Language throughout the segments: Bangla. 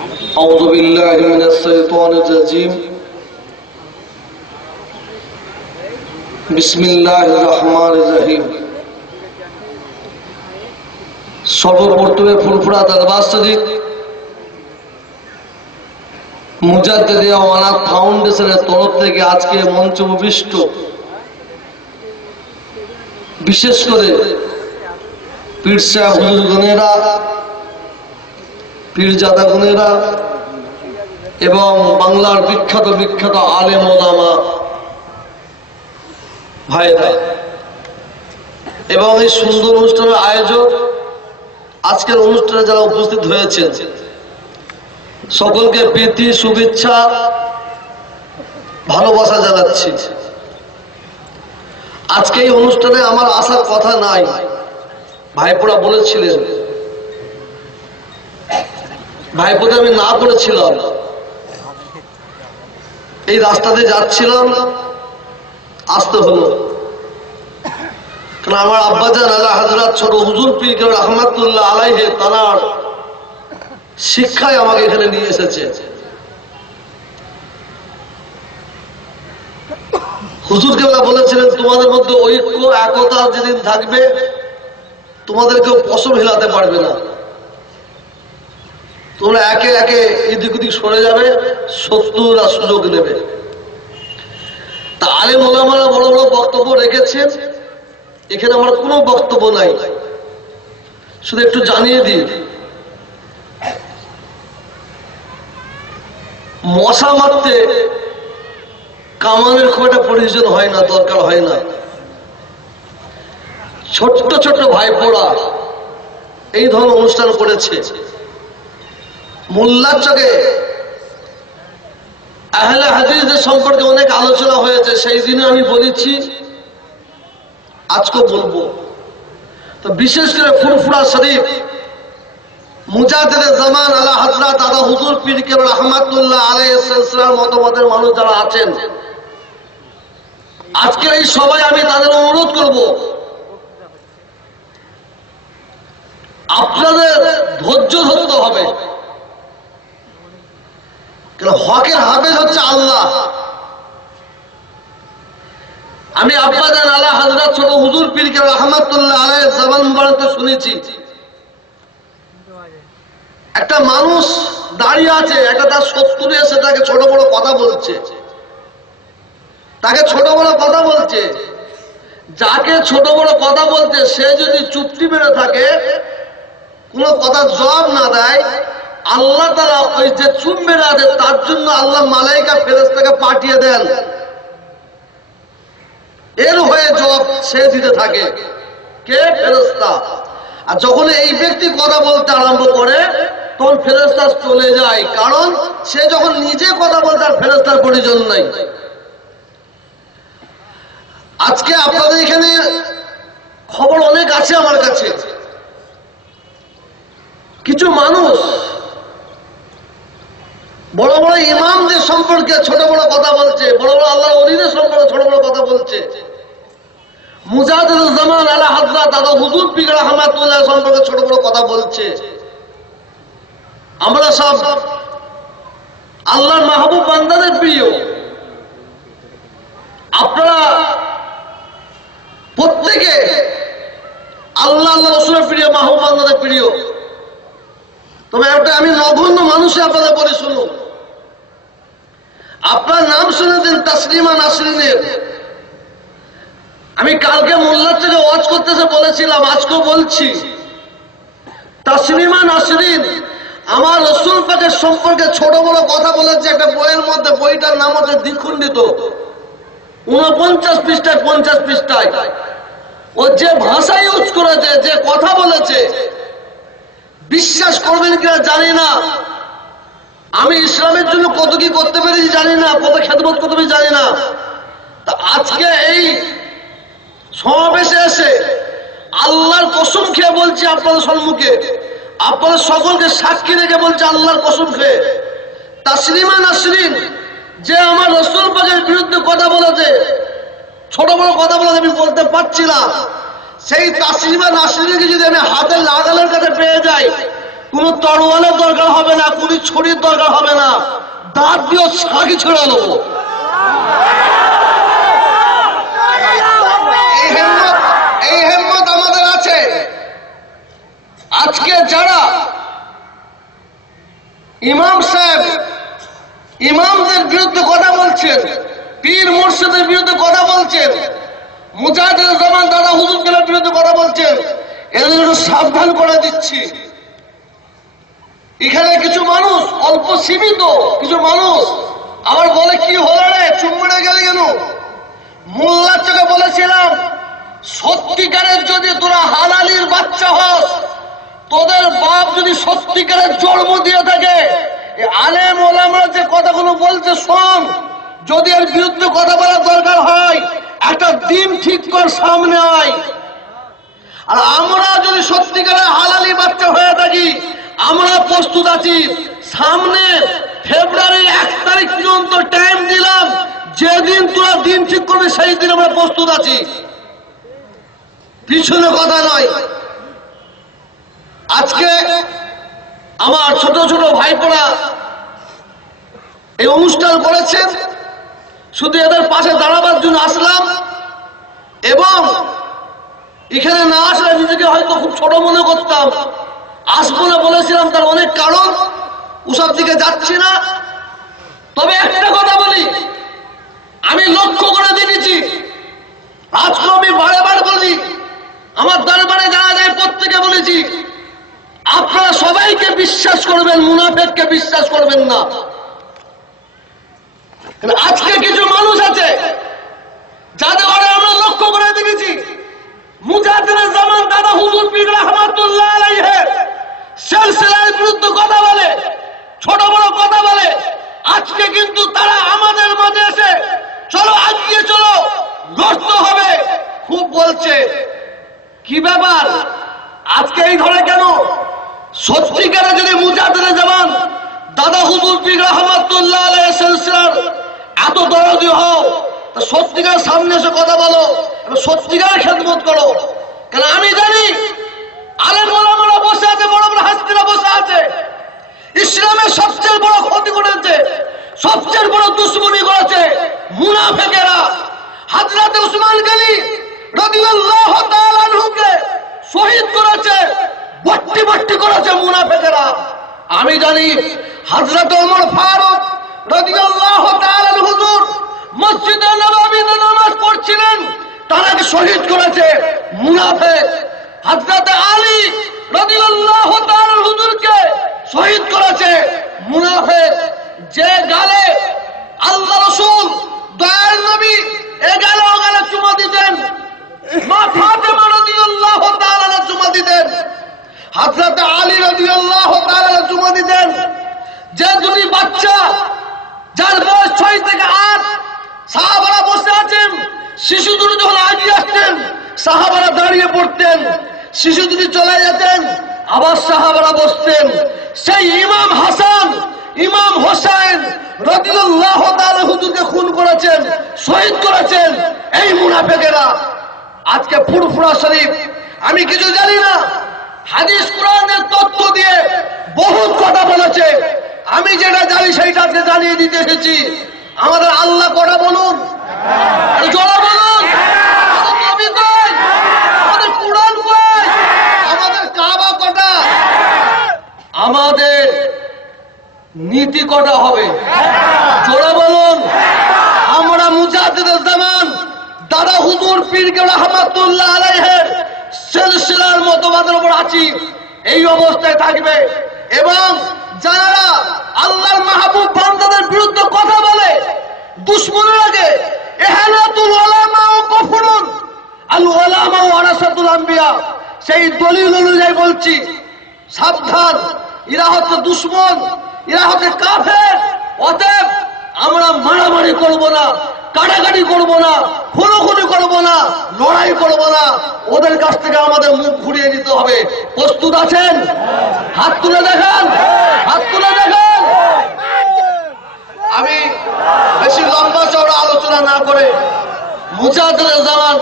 أعوذ بالله من الشيطان الرجيم بسم الله الرحمن الرحيم সর্বপ্রথমে ফুলফুরা দরবার শরীফ মুজাদ্দিদিয়া ওয়ানাত ফাউন্ডেশনের তরফ থেকে আজকে মঞ্চে উপবিষ্ট বিশেষ করে পীর সাহেব হুজুরগণেরা, পীরজাদাগণেরা এবং বাংলার বিখ্যাত বিখ্যাত আলেম ওলামা ভাইরা এবং এই সুন্দর অনুষ্ঠানের আয়োজক, আজকের অনুষ্ঠানে যারা উপস্থিত হয়েছেন সকলকে প্রীতি, শুভেচ্ছা, ভালোবাসা জানাচ্ছি। আজকে এই অনুষ্ঠানে আমার আসার কথা নাই, ভাইপোরা বলেছিলেন, ভাইপোতে আমি না করেছিলাম। এই রাস্তাতে যাচ্ছিলাম, আসতে হলো, কারণ আমার আব্বাজান আলা হযরত ছোট হুজুর পীর রহমাতুল্লাহ আলাইহি তাআলার শিক্ষায় আমাকে এখানে নিয়ে এসেছে। হুজুর কেবলা বলেছিলেন, তোমাদের মধ্যে ঐক্য একতা যেদিন থাকবে তোমাদের কেউ পশম হিলাতে পারবে না, তোমরা একে একে এদিক ওদিক সরে যাবে, শত্রুরা সুযোগ নেবে। তা আলেম ওলামারা বড় বড় বক্তব্য রেখেছেন, এখানে আমার কোনো বক্তব্য নাই, শুধু একটু জানিয়ে দিই, মশা মারতে কামানের খুব একটা প্রয়োজন হয় না, দরকার হয় না। ছোট্ট ছোট্ট ভাইপোরা এই ধরনের অনুষ্ঠান করেছে। মোল্লার চকে আহলে হাদিসদের সম্পর্কে অনেক আলোচনা হয়েছে, সেই দিনে আমি বলেছি, আজকে বলবো। তো বিশেষ করে ফুরফুরা শরীফ মুজাদ্দিদে জামান আলা হযরত আদা হুজুর পীর কেবলা রহমাতুল্লাহ আলাইহিস সালাম মতবাদের মানুষ যারা আছেন, আজকে এই সবাই আমি তাদের অনুরোধ করব, আপনাদের ধৈর্য ধরতে হবে, কারণ হকের হাফেজ হচ্ছে আল্লাহ। আমি আব্বাজান আলা হযরত ছোট হুজুর পীর কেবলা রহমাতুল্লাহ আলাইহিস জামান মুবারকে শুনেছি, একটা মানুষ দাঁড়িয়ে আছে, একটা তার শত্রু এসে তাকে ছোট বড় কথা বলছে, তাকে ছোট বড় কথা বলছে। যাকে ছোট বড় কথা বলছে সে যদি চুপটি মেরে থাকে, কোন কথা জবাব না দেয়, আল্লাহ তাআলা ওই যে চুপ মেরে আছে তার জন্য আল্লাহ মালাইকা ফেরেশতাকে পাঠিয়ে দেন, এর হয়ে জবাব সে দিতে থাকে। কে? ফেরেশতা। আর যখন এই ব্যক্তি কথা বলতে আরম্ভ করে তখন ফেরেশতা চলে যায়, কারণ সে যখন নিজে কথা বলতে আর ফেরেশতার প্রয়োজন নাই। আজকে আপনাদের এখানে খবর অনেক আছে আমার কাছে, কিছু মানুষ বড় বড় ইমামদের সম্পর্কে ছোট বড় কথা বলছে, বড় বড় আল্লাহর ওলিদের সম্পর্কে ছোট বড় কথা বলছে, মুজাদ্দিদুল জামান আলা হযরত আদা হুজুর পীর রহমাতুল্লাহ সম্পর্কে ছোট বড় কথা বলছে। আমরা সব আল্লাহর মাহবুব বান্দাদের প্রিয়, আপনারা প্রত্যেকে আল্লাহ আল্লাহ রাসূলের প্রিয়, মাহবুব বান্দাদের প্রিয়। তবে একটা আমি নগণ্য মানুষে আপনাদের বলে শুনুন, আপনার নাম শুনেছেন তাসলিমা নাসরিনের। আমি কালকে মোল্লার থেকে ওয়াজ করতেছে বলেছিলাম, আজকেও বলছি, তাসলিমা নাসরিন আমার রাসূল পাকের সম্পর্কে ছোট বড় কথা বলেছে একটা বইয়ের মধ্যে। বইটার নাম হচ্ছে দ্বিখণ্ডিত, 49 পৃষ্ঠায় 50 পৃষ্ঠায়। ও যে ভাষা ইউজ করেছে, যে কথা বলেছে, বিশ্বাস করবেন কিনা জানি না, আমি ইসলামের জন্য কত কি করতে পেরেছি জানি না, কত খেদমত করতে পেরেছি জানি না। তা আজকে এই সমাবেশে এসে আল্লাহর কসম খেয়ে বলছি আপনাদের সম্মুখে, আপনাদের সকলকে সাক্ষী রেখে বলছে আল্লাহর কসম খেয়ে, তাসলিমা নাসরিন যে আমার রাসূল পাকের বিরুদ্ধে কথা বলেছে, ছোট বড় কথা বলেছে, আমি বলতে পারছি না, সেই তাসলিমা নাসরিনকে যদি আমি হাতের লাগালের কাছে পেয়ে যাই, কোন তরোয়ালের দরকার হবে না, কোন ছুরির দরকার হবে না, দাঁত দিয়ে সাকি ছেড়ে নেবো। এই হিম্মত আমাদের আছে। আজকে যারা ইমাম সাহেব ইমামদের বিরুদ্ধে কথা বলছেন, পীর মুর্শিদের বিরুদ্ধে কথা বলছেন, মুজাহিদুল জামান দাদা হুজুরদের বিরুদ্ধে কথা বলছেন, এদের একটু সাবধান করে দিচ্ছি। এখানে কিছু মানুষ, অল্প সীমিত কিছু মানুষ আবার বলে, কি হলো রে, চুপ করে গেলে কেন? মোল্লার চোখে বলেছিলাম, সত্যিকারের যদি তোরা হালালির বাচ্চা হস, তোদের বাপ যদি সত্যিকারের জন্ম দিয়ে থাকে, আলেম ওলামারা যে কথাগুলো বলছে শোন, যদি এর বিরুদ্ধে কথা বলার দরকার হয় একটা দিন ঠিক কর, সামনে আয়। আর আমরা যদি সত্যিকারের হালালি বাচ্চা হয়ে থাকি, আমরা প্রস্তুত আছি। সামনে ফেব্রুয়ারির 1 তারিখ পর্যন্ত টাইম দিলাম, যেদিন তোরা দিন ঠিক করবে সেই দিন আমরা প্রস্তুত আছি, পিছনে কথা নয়। আজকে আমার ছোট ছোট ভাইপোরা এই অনুষ্ঠান করেছেন, শুধু এদের পাশে দাঁড়াবার জন্য আসলাম। এবং এখানে না আসলে নিজেকে হয়তো খুব ছোট মনে করতাম, আসবো না বলেছিলাম, তার অনেক কারণ, ওসব দিকে যাচ্ছি না। তবে একটা কথা বলি, আমি লক্ষ্য করে দেখেছি, আজকে আমি বারে বারে বলি, আমার দরবারে যারা যায় প্রত্যেকে বলেছি, আপনারা সবাইকে বিশ্বাস করবেন, মুনাফেককে বিশ্বাস করবেন না। আজকে কিছু মানুষ আছে যাদের ঘরে আমরা লক্ষ্য করে দেখেছি, মুজাহিদুল জামান দাদা হুজুর পীর রাহমাতুল্লাহ আলাইহি সিলসিলার বিরুদ্ধে কথা বলে, ছোট বড় কথা বলে। আজকে কিন্তু তারা আমাদের মাঝে এসে চলো আগিয়ে চলো, লড়তে হবে খুব বলছে। কি ব্যাপার আজকে এই ধরে কেন? সত্যিকারে যদি মুজাহিদুল জামান দাদা হুজুর পীর রাহমাতুল্লাহ আলাইহি সিলসিলার এত দরদি হও, তা সত্যিকার সামনে এসে কথা বলো, সত্যিকার খেদমত করো। কারণ আমি জানি আলেম ওলামারা বসে আছে, বড় বড় হাস্তিরা বসে আছে, ইসলামের সবচেয়ে বড় ক্ষতি করেছে, সবচেয়ে বড় দুশ্মনী করেছে মুনাফিকেরা। হযরত উসমান গনি রাদিয়াল্লাহু তাআলা আনহুকে শহীদ করেছে, বট্টি বট্টি করেছে মুনাফিকেরা। আমি জানি হযরত ওমর ফারুক রাদিয়াল্লাহু তাআলা হুজুর মসজিদে নববীতে নামাজ পড়ছিলেন, তারাকে শহীদ করেছে মুনাফিক। হযরত আলী রাদিয়াল্লাহু তাআলা হুজুরকে শহীদ করেছে মুনাফিক। যে গালে আল্লাহ রাসূল দয়ার নবী এ গালে ও গালে চুমা দিতেন, মা ফাতেমা রাদিয়াল্লাহু তাআলা চুমা দিতেন, হযরত আলী রাদিয়াল্লাহু তাআলা চুমা দিতেন। যে দুটি বাচ্চা যার বয়স 6 থেকে 8, সাহাবারা বসে আছেন, শিশু দুটি যখন আগিয়ে আসতেন সাহাবারা দাঁড়িয়ে পড়তেন, শিশু দুটি চলে যেতেন আবার সাহাবারা বসতেন। সেই ইমাম হাসান ইমাম হোসেন রাদিয়াল্লাহু তাআলা হুজুরকে খুন করেছেন, শহীদ করেছেন এই মুনাফিকেরা। আজকে ফুরফুরা শরীফ আমি কিছু জানি না, হাদিস কোরআনের তথ্য দিয়ে বহুত কথা বলেছে, আমি যেটা জানি সেইটা আজকে জানিয়ে দিতে এসেছি। আমাদের আল্লাহ কটা বলুন, জোরে বলুন, আমাদের নবী কয়, আমাদের কুরআন কয়, আমাদের কাবা কটা, আমাদের নীতি কটা হবে, জোরে বলুন। আমরা মুজাহিদুল জামান দাদা হুজুর পীর রাহমাতুল্লাহ আলাইহি সিলসিলার মতবাদের উপর আছি, এই অবস্থায় থাকবে। এবং যারা আল্লাহর মাহবুব বান্দাদের বিরুদ্ধে কথা বলে, দুশমনের আগে ইহানাতুল উলামা ও কুফরুন আল উলামা ওয়ারাসাতুল আম্বিয়া, সেই দলিল অনুযায়ী বলছি সাবধান, এরা হচ্ছে দুশমন, এরা হচ্ছে কাফের। অতএব আমরা মারামারি করব না, কাটাকাটি করব না, খুনোখুনি করব না, লড়াই করব না, ওদের কাছ থেকে আমাদের মুখ ঘুরিয়ে নিতে হবে। প্রস্তুত আছেন? হাত তুলে দেখান, হাত তুলে দেখান। আমি বেশি লম্বা চওড়া আলোচনা না করে মুজাহিদুল জামান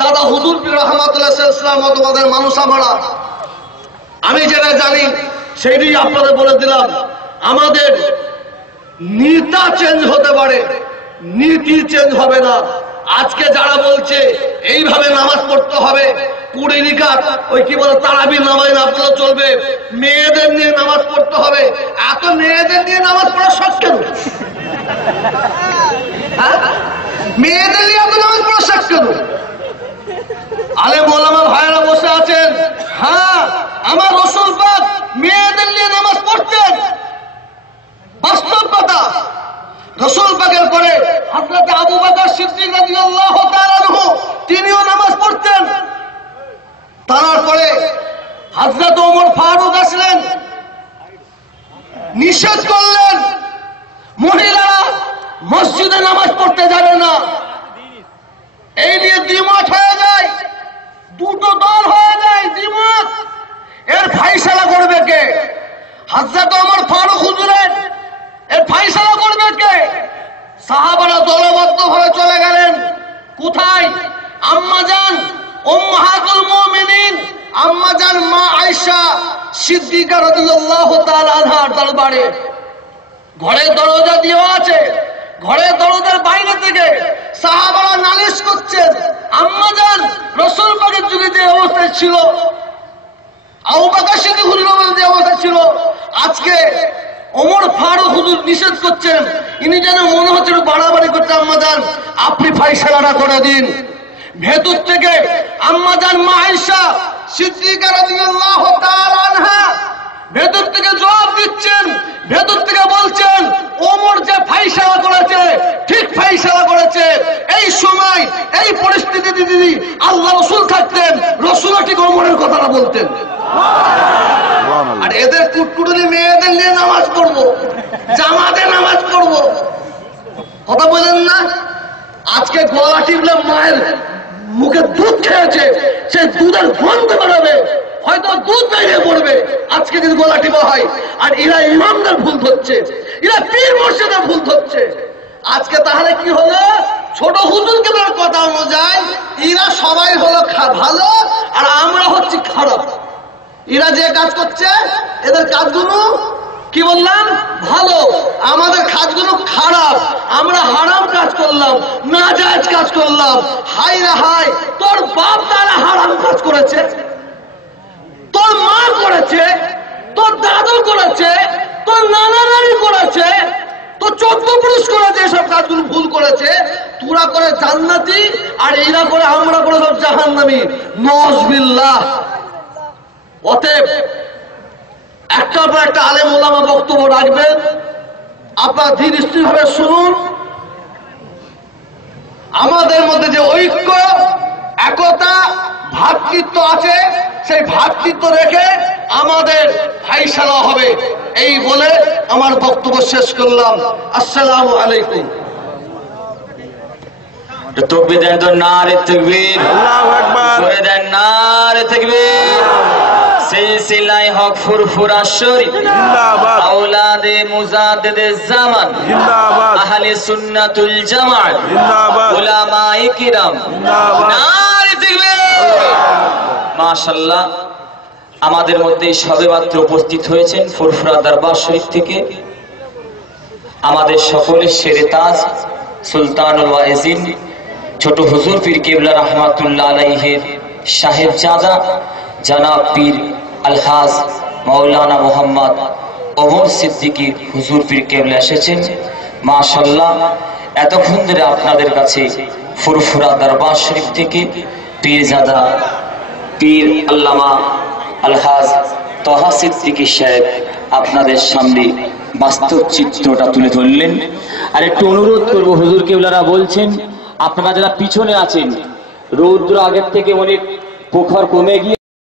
দাদা হুজুর পীর রাহমাতুল্লাহ সাল্লাল্লাহু আলাইহি ওয়াসাল্লাম মতবাদের মানুষ আমরা, আমি যেটা জানি সেইটাই আপনাদের বলে দিলাম। আমাদের নীতা চেঞ্জ হতে পারে, নীতি চেঞ্জ হবে না। আজকে যারা বলছে এইভাবে নামাজ পড়তে হবে, 20 রিকাত ওই কি বলে তারাবির নামাজ না পড়লে চলবে, মেয়েদের নিয়ে নামাজ পড়তে হবে, এত মেয়েদের নিয়ে নামাজ পড়া শখ কেন? মেয়েদের নিয়ে এত নামাজ পড়া শখ কেন? আলেম ওলামা ভাইরা বসে আছেন, হ্যাঁ আমার রাসূল পাক মেয়েদের নিয়ে নামাজ পড়তেন, বাস্তব কথা। রাসূল পাকের পরে হযরত আবু বকর সিদ্দিক রাদিয়াল্লাহু তাআলা আনহু তিনিও নামাজ পড়তেন। তারপরে হযরত ওমর ফারুক আসলেন, নিষেধ করলেন মহিলারা মসজিদে নামাজ পড়তে যাবে না। এই নিয়ে দ্বিমত হয়ে যায়, দুটো দল হয়ে যায়, দ্বিমত। এর ফাইসালা করবে কে? হযরত ওমর ফারুক হুজুরের এর ফাইসালা করবে কে? সাহাবারা দলবদ্ধ হয়ে চলে গেলেন কোথায়? আম্মাজান উম্মাহাতুল মুমিনিন আম্মাজান মা আয়েশা সিদ্দিকা রাদিয়াল্লাহু তাআলা আনহার দরবারে। ঘরে দরজা দেওয়া আছে, ঘরের দরজার বাইরে থেকে সাহাবারা নালিশ করছেন, আম্মাজান রাসূল পাকের যুগে যে অবস্থা ছিল, আবু বকর সিদ্দিক হুজুরের যে অবস্থা ছিল, আজকে ওমর ফারুক হুজুর নিষেধ করছেন। ইনি যেন মনে হচ্ছে বাড়াবাড়ি করছে। আম্মাজান আপনি ফাইসালাটা করে দিন। ভেতর থেকে আম্মাজান মা আয়েশা সিদ্দিকা রাদিয়াল্লাহু তাআলা আনহা ভেতর থেকে জবাব দিচ্ছেন, ভেতর থেকে বলছেন ওমর যে ফাইসালা করেছে ঠিক ফাইসালা করেছে। এই সময় এই পরিস্থিতিতে যদি আল্লাহ রাসূল থাকতেন, রাসূলও ঠিক ওমরের কথাটা বলতেন। আর এদের কুটকুটুনি মেয়েদের নিয়ে নামাজ পড়বো, জামাতে নামাজ পড়বো, কথা বলেন না? আজকে গলা টিপলে মায়ের মুখে দুধ খেয়েছে, সে দুধের গন্ধ বেরোবে, হয়তো দুধ বেরিয়ে পড়বে আজকে যদি গলা টিপা হয়। আর এরা ইমামদের ভুল ধরছে, এরা পীর মুর্শিদের ভুল ধরছে। আজকে তাহলে কি হলো? ছোট হুজুরকে কথা অনুযায়ী এরা সবাই হলো ভালো আর আমরা হচ্ছি খারাপ। এরা যে কাজ করছে এদের কাজগুলো কি বললাম ভালো, আমাদের কাজগুলো খারাপ। আমরা হারাম কাজ করলাম, নাজায়েজ কাজ করলাম। হাই রে হাই, তোর বাপ দাদা হারাম কাজ করেছে, তোর মা করেছে, তোর দাদু করেছে, তোর নানা নানি করেছে, তোর 14 পুরুষ করেছে, এসব কাজগুলো ভুল করেছে। তোরা করে জান্নাতি আর এরা করে আমরা করে সব জাহান্নামী। নাউযুবিল্লাহ। অতএব একটার পর একটা আলেম ওলামা বক্তব্য রাখবেন, আপনারা ধীর স্থির ভাবে শুনুন। আমাদের মধ্যে যে ঐক্য, একতা, ভ্রাতৃত্ব আছে, সেই ভ্রাতৃত্ব রেখে আমাদের ফাইসালা হবে। এই বলে আমার বক্তব্য শেষ করলাম। আসসালামু আলাইকুম। তকবীর দেন তো, নারে তাকবীর, আল্লাহু আকবার, করে দেন নারে তাকবীর। সিলসিলায়ে হক ফুরফুরা শরীফ জিন্দাবাদ, আওলাদে মুজাদ্দিদে জামান জিন্দাবাদ, আহলে সুন্নাতুল জামাত জিন্দাবাদ, উলামায়ে কিরাম জিন্দাবাদ, নারে তাকবীর। মাশাআল্লাহ, আমাদের মধ্যে সবেমাত্র উপস্থিত হয়েছেন ফুরফুরা দরবার শরীফ থেকে আমাদের সকলের শেরে তাজ সুলতানুল ওয়াইজিন ছোট হুজুর পীর কেবলা রহমাতুল্লাহ আলাইহির সাহেবজাদা জনাব পীর আলহাজ মাওলানা মোহাম্মদ ওমর সিদ্দিকী হুজুর পীর কেবলা এসেছেন। মাশাআল্লাহ, এতক্ষণ ধরে আপনাদের কাছে ফুরফুরা দরবার শরীফ থেকে পীরজাদা পীর আল্লামা আলহাজ তহা সিদ্দিকী সাহেব আপনাদের সামনে বাস্তব চিত্রটা তুলে ধরলেন। আর একটু অনুরোধ করব, হুজুর কেবলারা বলছেন আপনারা যারা পিছনে আছেন, রৌদ্র আগের থেকে অনেক প্রখর কমে গিয়ে